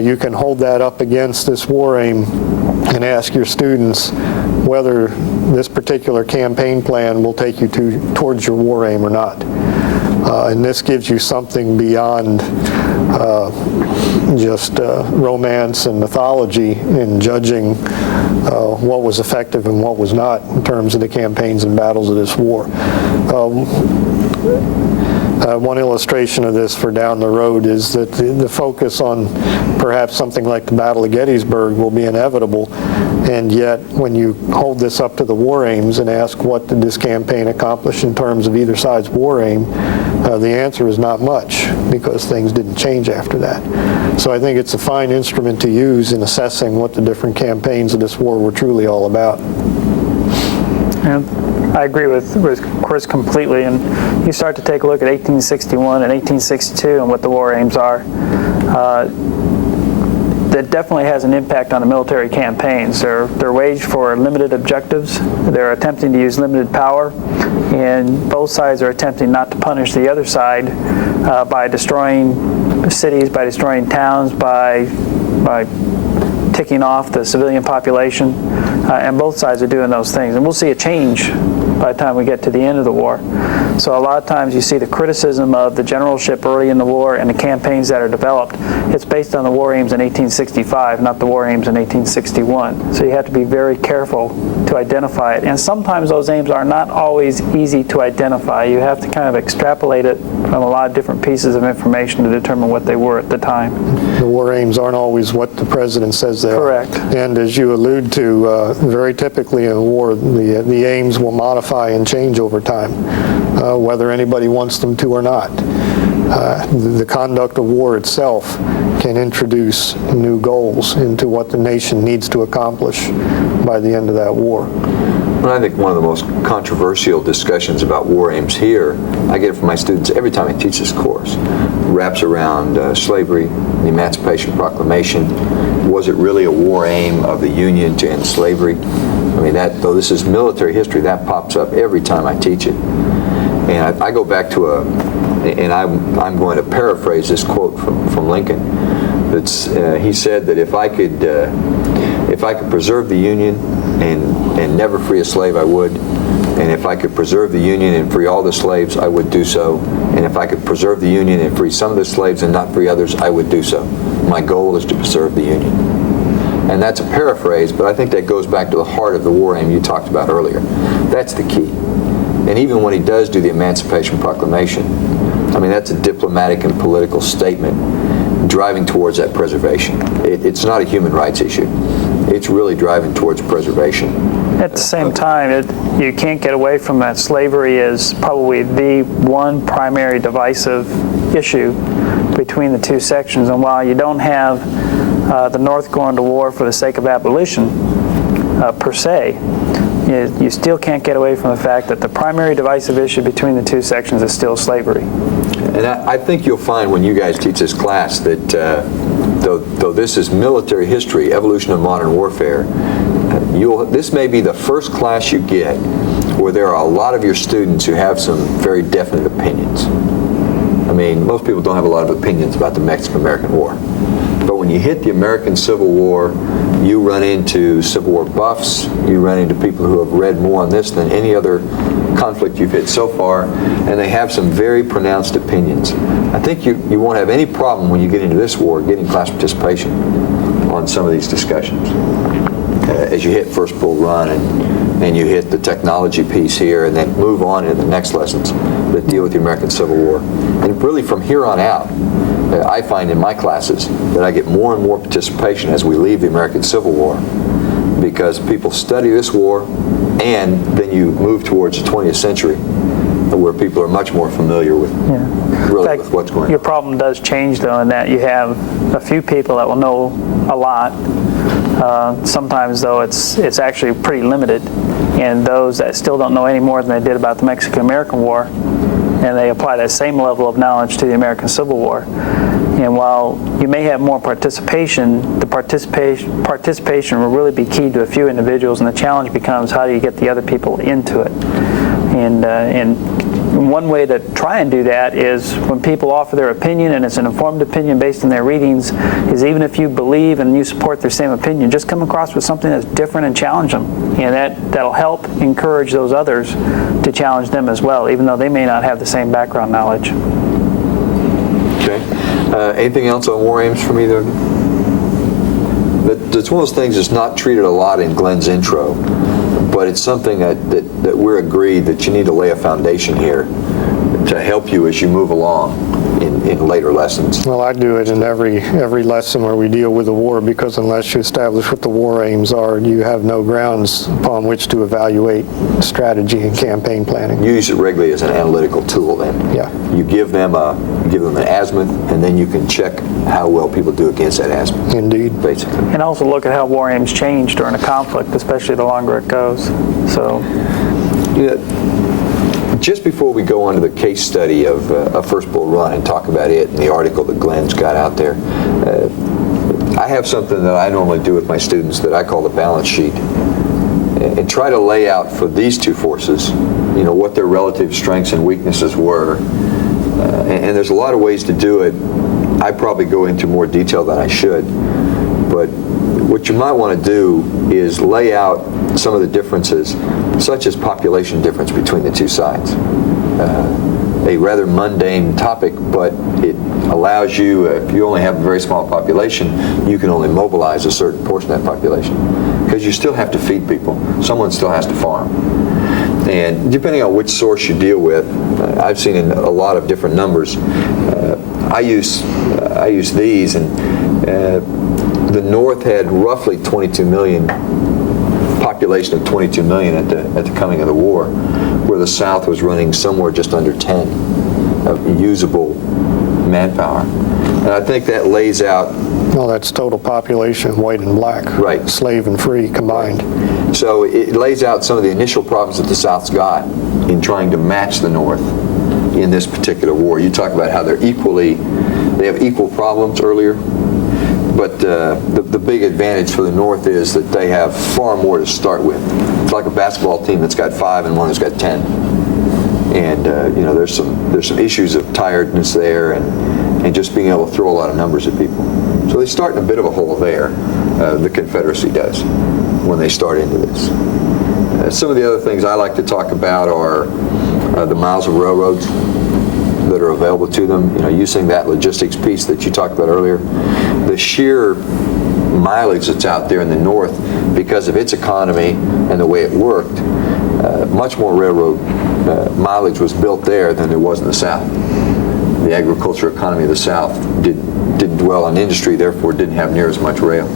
you can hold that up against this war aim and ask your students whether this particular campaign plan will take you towards your war aim or not. And this gives you something beyond just romance and mythology in judging what was effective and what was not in terms of the campaigns and battles of this war. One illustration of this for down the road is that the focus on perhaps something like the Battle of Gettysburg will be inevitable, and yet when you hold this up to the war aims and ask what did this campaign accomplish in terms of either side's war aim, the answer is not much, because things didn't change after that. So I think it's a fine instrument to use in assessing what the different campaigns of this war were truly all about. Yeah, I agree with Chris completely, and you start to take a look at 1861 and 1862 and what the war aims are. That definitely has an impact on the military campaigns. They're waged for limited objectives. They're attempting to use limited power, and both sides are attempting not to punish the other side by destroying cities, by destroying towns, by ticking off the civilian population, and both sides are doing those things. And we'll see a change by the time we get to the end of the war. So a lot of times you see the criticism of the generalship early in the war and the campaigns that are developed. It's based on the war aims in 1865, not the war aims in 1861. So you have to be very careful to identify it. And sometimes those aims are not always easy to identify. You have to kind of extrapolate it from a lot of different pieces of information to determine what they were at the time. The war aims aren't always what the president says they are. Correct. And as you allude to, very typically in a war, the aims will modify and change over time, whether anybody wants them to or not. The conduct of war itself can introduce new goals into what the nation needs to accomplish by the end of that war. Well, I think one of the most controversial discussions about war aims here, I get it from my students every time I teach this course, wraps around slavery, the Emancipation Proclamation. Was it really a war aim of the Union to end slavery? I mean, though this is military history, that pops up every time I teach it. And I go back to and I'm going to paraphrase this quote from Lincoln. He said that if I could preserve the Union and never free a slave, I would. And if I could preserve the Union and free all the slaves, I would do so. And if I could preserve the Union and free some of the slaves and not free others, I would do so. My goal is to preserve the Union. And that's a paraphrase, but I think that goes back to the heart of the war aim you talked about earlier. That's the key. And even when he does do the Emancipation Proclamation, I mean, that's a diplomatic and political statement driving towards that preservation. It's not a human rights issue. It's really driving towards preservation. At the same time, you can't get away from that. Slavery is probably the one primary divisive issue between the two sections. And while you don't have the North going to war for the sake of abolition, per se, you still can't get away from the fact that the primary divisive issue between the two sections is still slavery. And I think you'll find when you guys teach this class that though this is military history, evolution of modern warfare, this may be the first class you get where there are a lot of your students who have some very definite opinions. I mean, most people don't have a lot of opinions about the Mexican-American War. But when you hit the American Civil War, you run into Civil War buffs, you run into people who have read more on this than any other conflict you've hit so far, and they have some very pronounced opinions. I think you won't have any problem when you get into this war getting class participation on some of these discussions. As you hit First Bull Run and you hit the technology piece here and then move on into the next lessons that deal with the American Civil War. And really from here on out, I find in my classes that I get more and more participation as we leave the American Civil War, because people study this war and then you move towards the 20th century where people are much more familiar with with what's going on. Your problem does change, though, in that you have a few people that will know a lot. Sometimes, though, it's actually pretty limited, and those that still don't know any more than they did about the Mexican-American War, and they apply that same level of knowledge to the American Civil War. And while you may have more participation, the participation will really be key to a few individuals, and the challenge becomes how do you get the other people into it. And one way to try and do that is when people offer their opinion, and it's an informed opinion based on their readings, is even if you believe and you support their same opinion, just come across with something that's different and challenge them. And that'll help encourage those others to challenge them as well, even though they may not have the same background knowledge. Okay. Anything else on war aims from either? It's one of those things that's not treated a lot in Glenn's intro, but it's something that we're agreed that you need to lay a foundation here to help you as you move along in later lessons. Well, I do it in every lesson where we deal with the war, because unless you establish what the war aims are, you have no grounds upon which to evaluate strategy and campaign planning. You use it regularly as an analytical tool then. Yeah. You give them an azimuth, and then you can check how well people do against that azimuth. Indeed. Basically. And also look at how war aims change during a conflict, especially the longer it goes. So, just before we go on to the case study of First Bull Run and talk about it and the article that Glenn's got out there, I have something that I normally do with my students that I call the balance sheet, and try to lay out for these two forces, what their relative strengths and weaknesses were. And there's a lot of ways to do it. I probably go into more detail than I should, but what you might want to do is lay out some of the differences, such as population difference between the two sides. A rather mundane topic, but it allows you, if you only have a very small population, you can only mobilize a certain portion of that population, because you still have to feed people. Someone still has to farm. And depending on which source you deal with, I've seen in a lot of different numbers. I use these, and the North had roughly 22 million, population of 22 million at the coming of the war, where the South was running somewhere just under 10 of usable manpower. And I think that lays out... Well, that's total population, white and black. Right. Slave and free combined. Right. So it lays out some of the initial problems that the South's got in trying to match the North in this particular war. You talk about how they have equal problems earlier, but the big advantage for the North is that they have far more to start with. It's like a basketball team that's got 5 and one that's got 10. And there's some issues of tiredness there, and just being able to throw a lot of numbers at people. So they start in a bit of a hole there, the Confederacy does, when they start into this. Some of the other things I like to talk about are the miles of railroads that are available to them, using that logistics piece that you talked about earlier. The sheer mileage that's out there in the North, because of its economy and the way it worked, much more railroad mileage was built there than there was in the South. The agriculture economy of the South didn't dwell on industry, therefore didn't have near as much rail.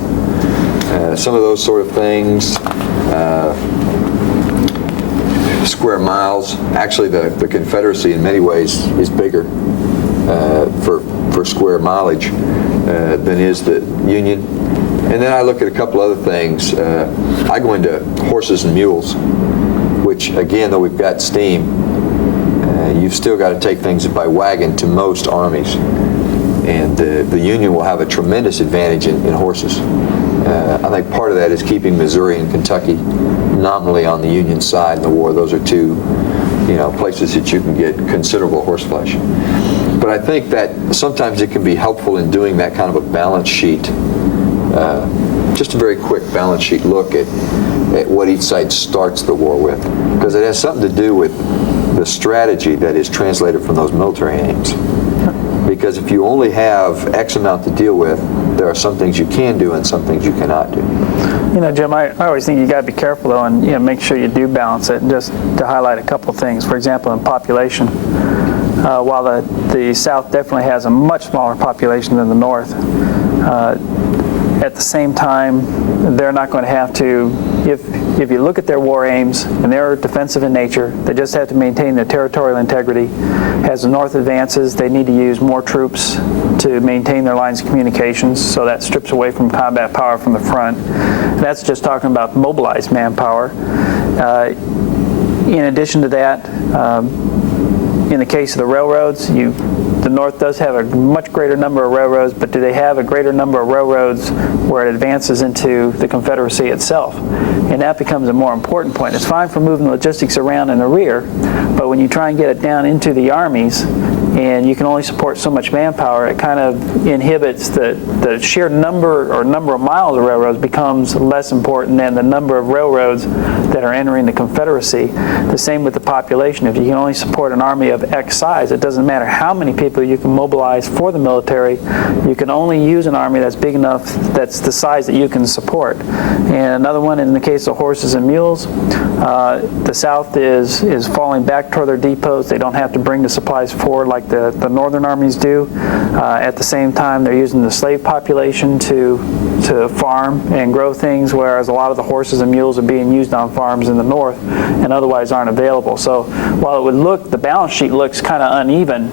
Some of those sort of things, square miles. Actually, the Confederacy in many ways is bigger for square mileage than is the Union. And then I look at a couple other things. I go into horses and mules, which again, though we've got steam, you've still got to take things by wagon to most armies. And the Union will have a tremendous advantage in horses. I think part of that is keeping Missouri and Kentucky nominally on the Union side in the war. Those are two, places that you can get considerable horseflesh. But I think that sometimes it can be helpful in doing that kind of a balance sheet, just a very quick balance sheet look at what each side starts the war with, because it has something to do with the strategy that is translated from those military aims. Because if you only have X amount to deal with, there are some things you can do and some things you cannot do. Jim, I always think you got to be careful though, and make sure you do balance it. And just to highlight a couple of things, for example, in population, while the South definitely has a much smaller population than the North, at the same time, they're not going to have to, if you look at their war aims, and they're defensive in nature, they just have to maintain their territorial integrity. As the North advances, they need to use more troops to maintain their lines of communications, so that strips away from combat power from the front. And that's just talking about mobilized manpower. In addition to that, in the case of the railroads, the North does have a much greater number of railroads, but do they have a greater number of railroads where it advances into the Confederacy itself? And that becomes a more important point. It's fine for moving logistics around in the rear, but when you try and get it down into the armies, and you can only support so much manpower, it kind of inhibits the sheer number of miles of railroads becomes less important than the number of railroads that are entering the Confederacy. The same with the population. If you can only support an army of X size, it doesn't matter how many people you can mobilize for the military, you can only use an army that's big enough, that's the size that you can support. And another one, in the case of horses and mules, the South is falling back toward their depots. They don't have to bring the supplies forward like the northern armies do. At the same time, they're using the slave population to farm and grow things, whereas a lot of the horses and mules are being used on farms in the north and otherwise aren't available. So while it would look, the balance sheet looks kind of uneven,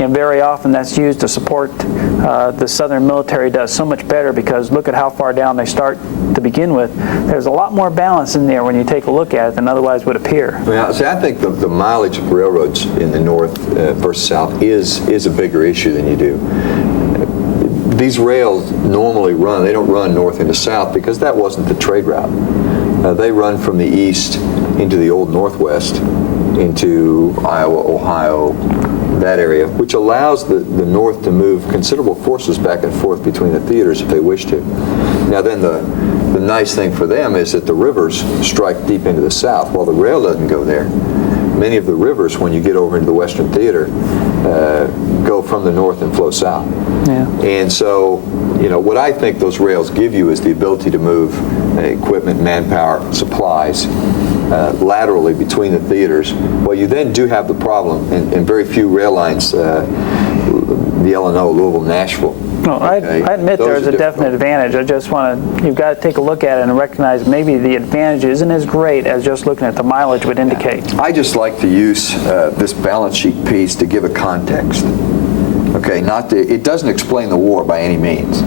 and very often that's used to support the Southern military does so much better, because look at how far down they start to begin with. There's a lot more balance in there when you take a look at it than otherwise would appear. Well, see, I think the mileage of railroads in the North versus South is a bigger issue than you do. These rails normally run, they don't run north into south because that wasn't the trade route. They run from the east into the old Northwest, into Iowa, Ohio, that area, which allows the North to move considerable forces back and forth between the theaters if they wish to. Now then, the nice thing for them is that the rivers strike deep into the South. While the rail doesn't go there, many of the rivers, when you get over into the Western Theater, go from the north and flow south. Yeah. And so, what I think those rails give you is the ability to move equipment, manpower, supplies laterally between the theaters. Well, you then do have the problem, and very few rail lines, the L&O, Louisville, Nashville. No, I admit there's a definite advantage. I just want to, you've got to take a look at it and recognize maybe the advantage isn't as great as just looking at the mileage would indicate. I just like to use this balance sheet piece to give a context. Okay, it doesn't explain the war by any means.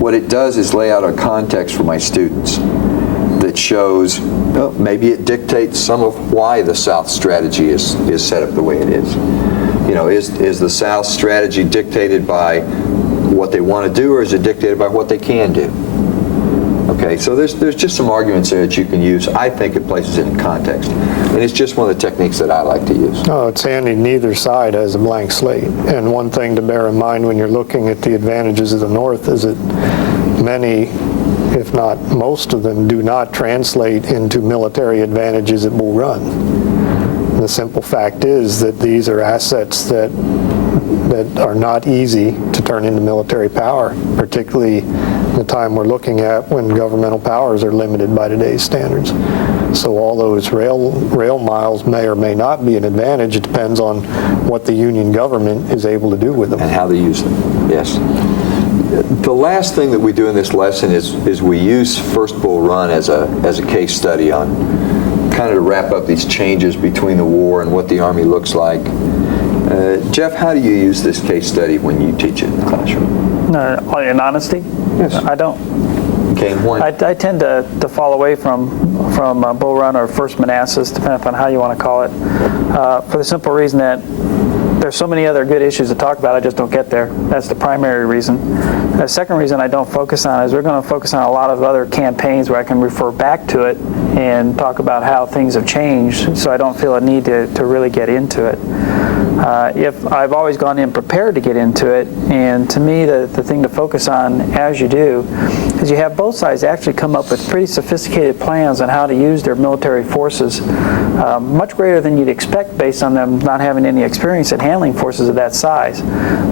What it does is lay out a context for my students that shows, maybe it dictates some of why the South strategy is set up the way it is. Is the South strategy dictated by what they want to do, or is it dictated by what they can do? Okay, so there's just some arguments there that you can use. I think it places it in context. And it's just one of the techniques that I like to use. Oh, it's handy. Neither side has a blank slate. And one thing to bear in mind when you're looking at the advantages of the North is that many, if not most of them, do not translate into military advantages at Bull Run. The simple fact is that these are assets that are not easy to turn into military power, particularly the time we're looking at when governmental powers are limited by today's standards. So all those rail miles may or may not be an advantage. It depends on what the Union government is able to do with them. And how they use them, yes. The last thing that we do in this lesson is we use First Bull Run as a case study on kind of to wrap up these changes between the war and what the Army looks like. Jeff, how do you use this case study when you teach it in the classroom? In honesty? Yes. I don't. Okay, and why? I tend to fall away from Bull Run or First Manassas, depending upon how you want to call it, for the simple reason that there's so many other good issues to talk about, I just don't get there. That's the primary reason. The second reason I don't focus on it is we're going to focus on a lot of other campaigns where I can refer back to it and talk about how things have changed, so I don't feel a need to really get into it. If I've always gone in prepared to get into it, and to me the thing to focus on as you do is you have both sides actually come up with pretty sophisticated plans on how to use their military forces, much greater than you'd expect based on them not having any experience at handling forces of that size.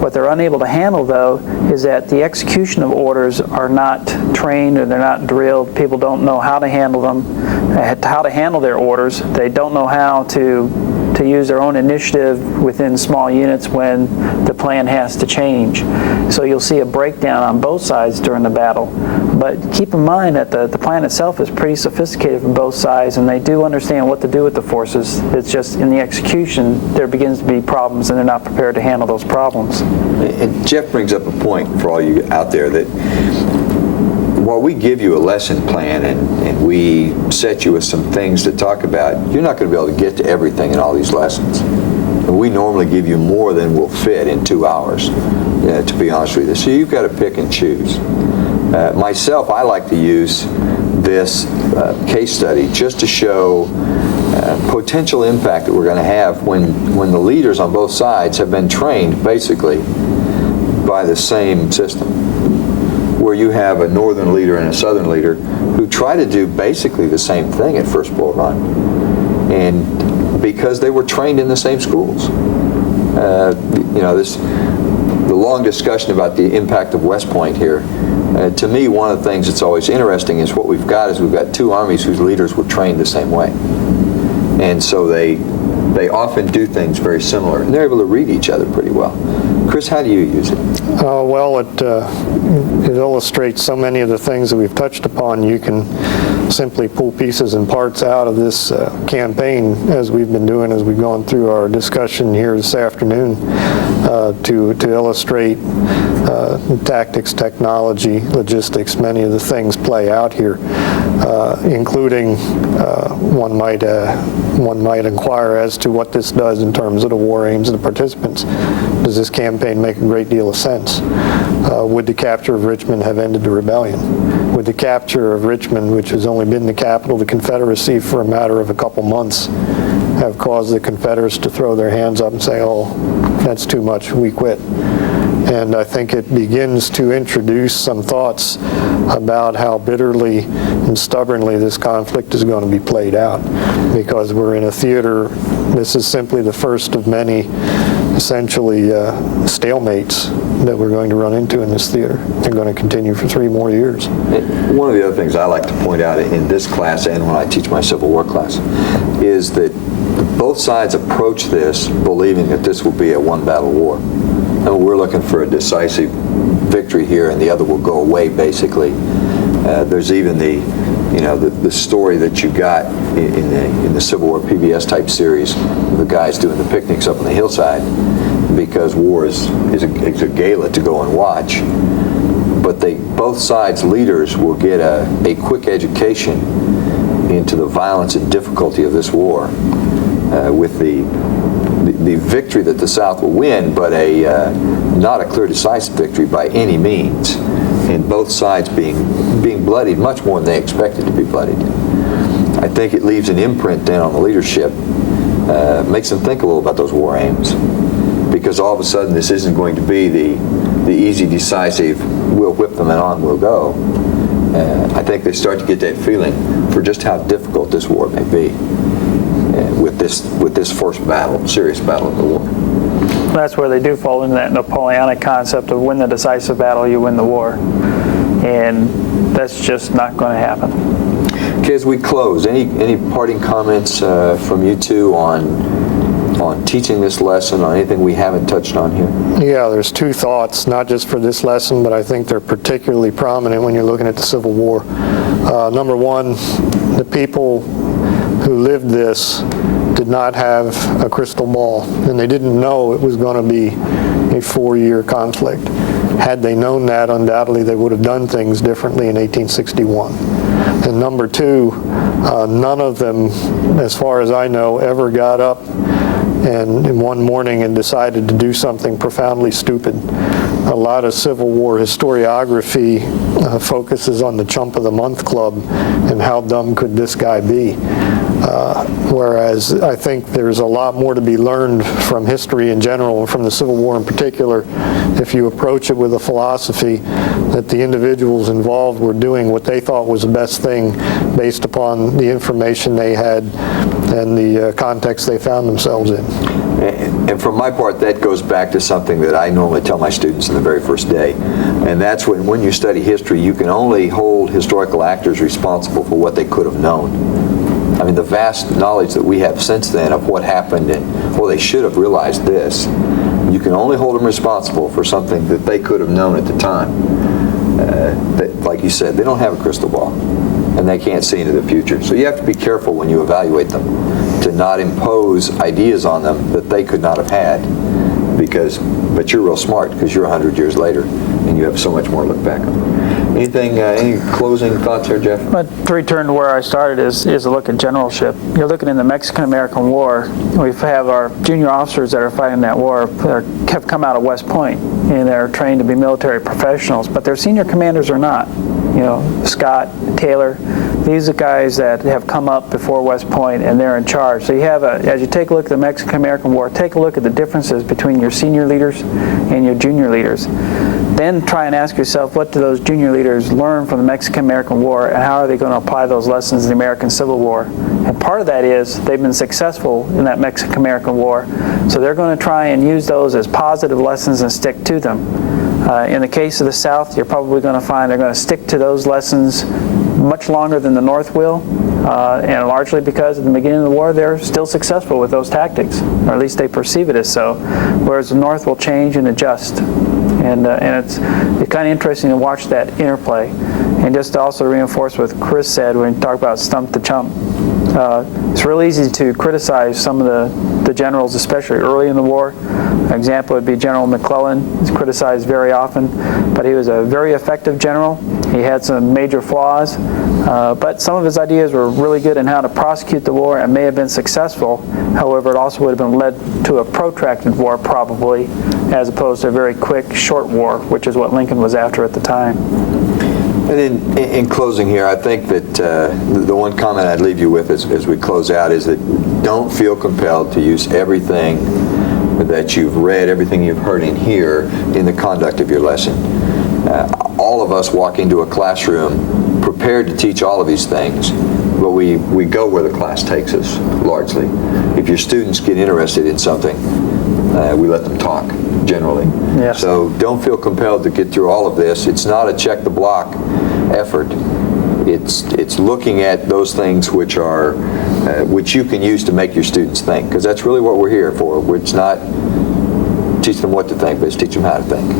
What they're unable to handle, though, is that the execution of orders are not trained or they're not drilled. People don't know how to handle them, how to handle their orders. They don't know how to use their own initiative within small units when the plan has to change. So you'll see a breakdown on both sides during the battle. But keep in mind that the plan itself is pretty sophisticated from both sides, and they do understand what to do with the forces. It's just in the execution there begins to be problems, and they're not prepared to handle those problems. And Jeff brings up a point for all you out there that while we give you a lesson plan and we set you with some things to talk about, you're not going to be able to get to everything in all these lessons. And we normally give you more than will fit in 2 hours, to be honest with you. So you've got to pick and choose. Myself, I like to use this case study just to show potential impact that we're going to have when the leaders on both sides have been trained basically by the same system, where you have a northern leader and a southern leader who try to do basically the same thing at First Bull Run, and because they were trained in the same schools. The long discussion about the impact of West Point here, to me, one of the things that's always interesting is what we've got two armies whose leaders were trained the same way. And so they often do things very similar, and they're able to read each other pretty well. Chris, how do you use it? Well, it illustrates so many of the things that we've touched upon. You can simply pull pieces and parts out of this campaign, as we've been doing as we've gone through our discussion here this afternoon, to illustrate tactics, technology, logistics. Many of the things play out here, including one might inquire as to what this does in terms of the war aims of the participants. Does this campaign make a great deal of sense? Would the capture of Richmond have ended the rebellion? Would the capture of Richmond, which has only been the capital of the Confederacy for a matter of a couple months, have caused the Confederates to throw their hands up and say, oh, that's too much, we quit? And I think it begins to introduce some thoughts about how bitterly and stubbornly this conflict is going to be played out, because we're in a theater. This is simply the first of many, essentially, stalemates that we're going to run into in this theater. They're going to continue for 3 more years. One of the other things I like to point out in this class and when I teach my Civil War class is that both sides approach this believing that this will be a one-battle war. And we're looking for a decisive victory here, and the other will go away, basically. There's even the story that you got in the Civil War PBS type series, the guys doing the picnics up on the hillside, because war is a gala to go and watch. But both sides' leaders will get a quick education into the violence and difficulty of this war, with the victory that the South will win, but not a clear, decisive victory by any means, and both sides being bloodied much more than they expected to be bloodied. I think it leaves an imprint then on the leadership, makes them think a little about those war aims, because all of a sudden this isn't going to be the easy, decisive, we'll whip them and on we'll go. I think they start to get that feeling for just how difficult this war may be. With this first battle, serious battle of the war. That's where they do fall into that Napoleonic concept of win the decisive battle, you win the war. And that's just not going to happen. Okay, as we close, any parting comments from you two on teaching this lesson, on anything we haven't touched on here? Yeah, there's 2 thoughts, not just for this lesson, but I think they're particularly prominent when you're looking at the Civil War. Number one, the people who lived this did not have a crystal ball, and they didn't know it was going to be a 4-year conflict. Had they known that, undoubtedly they would have done things differently in 1861. And number 2, none of them, as far as I know, ever got up and in one morning and decided to do something profoundly stupid. A lot of Civil War historiography focuses on the Chump of the Month Club and how dumb could this guy be. Whereas I think there's a lot more to be learned from history in general and from the Civil War in particular if you approach it with a philosophy that the individuals involved were doing what they thought was the best thing based upon the information they had and the context they found themselves in. And from my part, that goes back to something that I normally tell my students in the very first day. And that's when you study history, you can only hold historical actors responsible for what they could have known. I mean, the vast knowledge that we have since then of what happened and, well, they should have realized this. You can only hold them responsible for something that they could have known at the time. Like you said, they don't have a crystal ball, and they can't see into the future. So you have to be careful when you evaluate them to not impose ideas on them that they could not have had. But you're real smart because you're 100 years later, and you have so much more to look back on. Anything, any closing thoughts here, Jeff? But to return to where I started is a look at generalship. You're looking in the Mexican-American War. We have our junior officers that are fighting that war have come out of West Point, and they're trained to be military professionals, but their senior commanders are not. You know, Scott, Taylor, these are guys that have come up before West Point, and they're in charge. So you have as you take a look at the Mexican-American War, take a look at the differences between your senior leaders and your junior leaders. Then try and ask yourself, what do those junior leaders learn from the Mexican-American War, and how are they going to apply those lessons in the American Civil War? And part of that is they've been successful in that Mexican-American War, so they're going to try and use those as positive lessons and stick to them. In the case of the South, you're probably going to find they're going to stick to those lessons much longer than the North will, and largely because at the beginning of the war they're still successful with those tactics, or at least they perceive it as so, whereas the North will change and adjust. And it's kind of interesting to watch that interplay. And just to also reinforce what Chris said when he talked about stump the chump, it's real easy to criticize some of the generals, especially early in the war. An example would be General McClellan. He's criticized very often, but he was a very effective general. He had some major flaws, but some of his ideas were really good in how to prosecute the war and may have been successful. However, it also would have been led to a protracted war probably, as opposed to a very quick, short war, which is what Lincoln was after at the time. And in closing here, I think that the one comment I'd leave you with as we close out is that don't feel compelled to use everything that you've read, everything you've heard in here in the conduct of your lesson. All of us walk into a classroom prepared to teach all of these things, but we go where the class takes us, largely. If your students get interested in something, we let them talk, generally. Yes. So don't feel compelled to get through all of this. It's not a check the block effort. It's looking at those things which are which you can use to make your students think, because that's really what we're here for. It's not teach them what to think, but it's teach them how to think,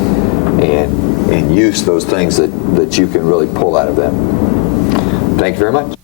and use those things that you can really pull out of them. Thank you very much.